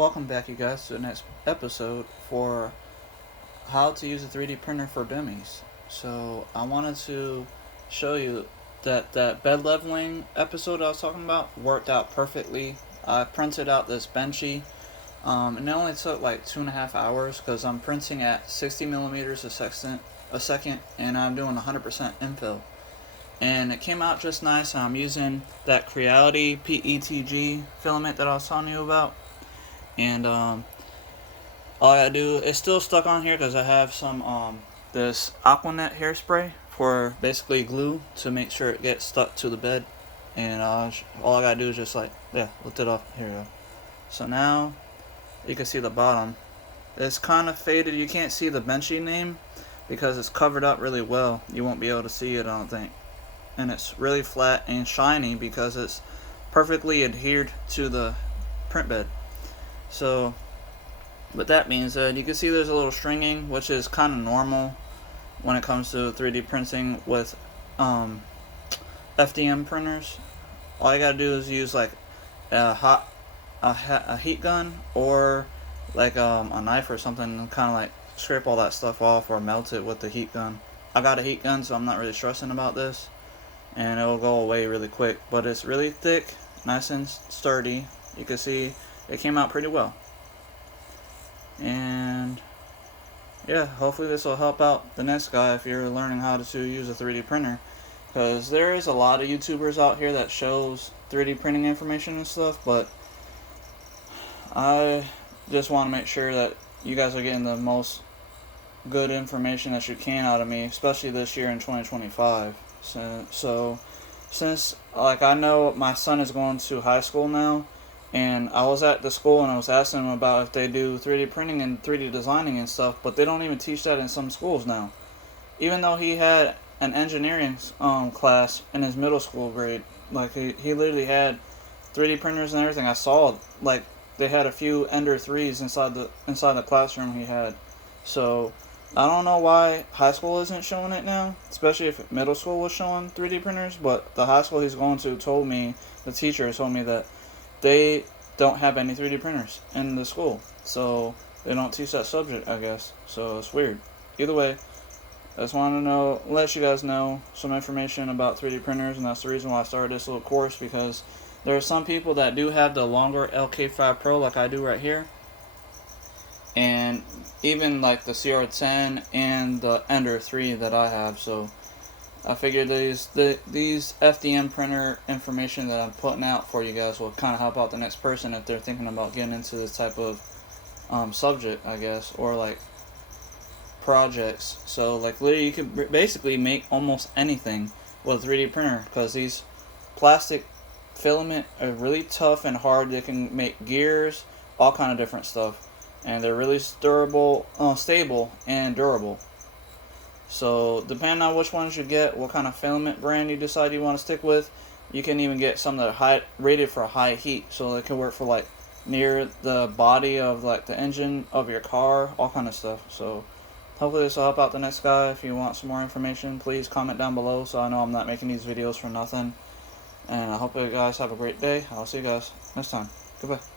Welcome back, you guys, to the next episode for how to use a 3D printer for dummies. So I wanted to show you that bed leveling episode I was talking about worked out perfectly. I printed out this benchy, and it only took like 2.5 hours because I'm printing at 60 millimeters a second, and I'm doing 100% infill. And it came out just nice. I'm using that Creality PETG filament that I was telling you about. And all I gotta do, it's still stuck on here because I have some this Aquanet hairspray for basically glue to make sure it gets stuck to the bed. And all I gotta do is just lift it off. Here we go. So now you can see the bottom. It's kind of faded. You can't see the benchy name because it's covered up really well. You won't be able to see it, I don't think. And it's really flat and shiny because it's perfectly adhered to the print bed. So, with that being said, you can see there's a little stringing, which is kind of normal when it comes to 3D printing with FDM printers. All you gotta do is use like a heat gun or like a knife or something and kind of like scrape all that stuff off or melt it with the heat gun. I got a heat gun, so I'm not really stressing about this, and it will go away really quick. But it's really thick, nice and sturdy. You can see it came out pretty well. And yeah, hopefully this will help out the next guy if you're learning how to use a 3D printer, because there is a lot of YouTubers out here that shows 3D printing information and stuff, but I just want to make sure that you guys are getting the most good information that you can out of me, especially this year in 2025. So since I know my son is going to high school now, and I was at the school and I was asking them about if they do 3D printing and 3D designing and stuff, but they don't even teach that in some schools now. Even though he had an engineering class in his middle school grade, he literally had 3D printers and everything. I saw they had a few Ender 3s inside the classroom he had. So I don't know why high school isn't showing it now, especially if middle school was showing 3D printers, but the high school he's going to the teacher told me that they don't have any 3D printers in the school, so they don't teach that subject, I guess. So it's weird. Either way, I just wanted to let you guys know some information about 3D printers, and that's the reason why I started this little course, because there are some people that do have the longer LK5 Pro like I do right here, and even like the CR10 and the Ender 3 that I have. So I figured these FDM printer information that I'm putting out for you guys will kind of help out the next person if they're thinking about getting into this type of subject, I guess, or like projects. So literally you can basically make almost anything with a 3D printer, because these plastic filament are really tough and hard. They can make gears, all kind of different stuff, and they're really durable, stable and durable. So depending on which ones you get, what kind of filament brand you decide you want to stick with, you can even get some that are rated for high heat, so it can work for near the body of the engine of your car, all kind of stuff. So hopefully this will help out the next guy. If you want some more information, please comment down below so I know I'm not making these videos for nothing. And I hope you guys have a great day. I'll see you guys next time. Goodbye.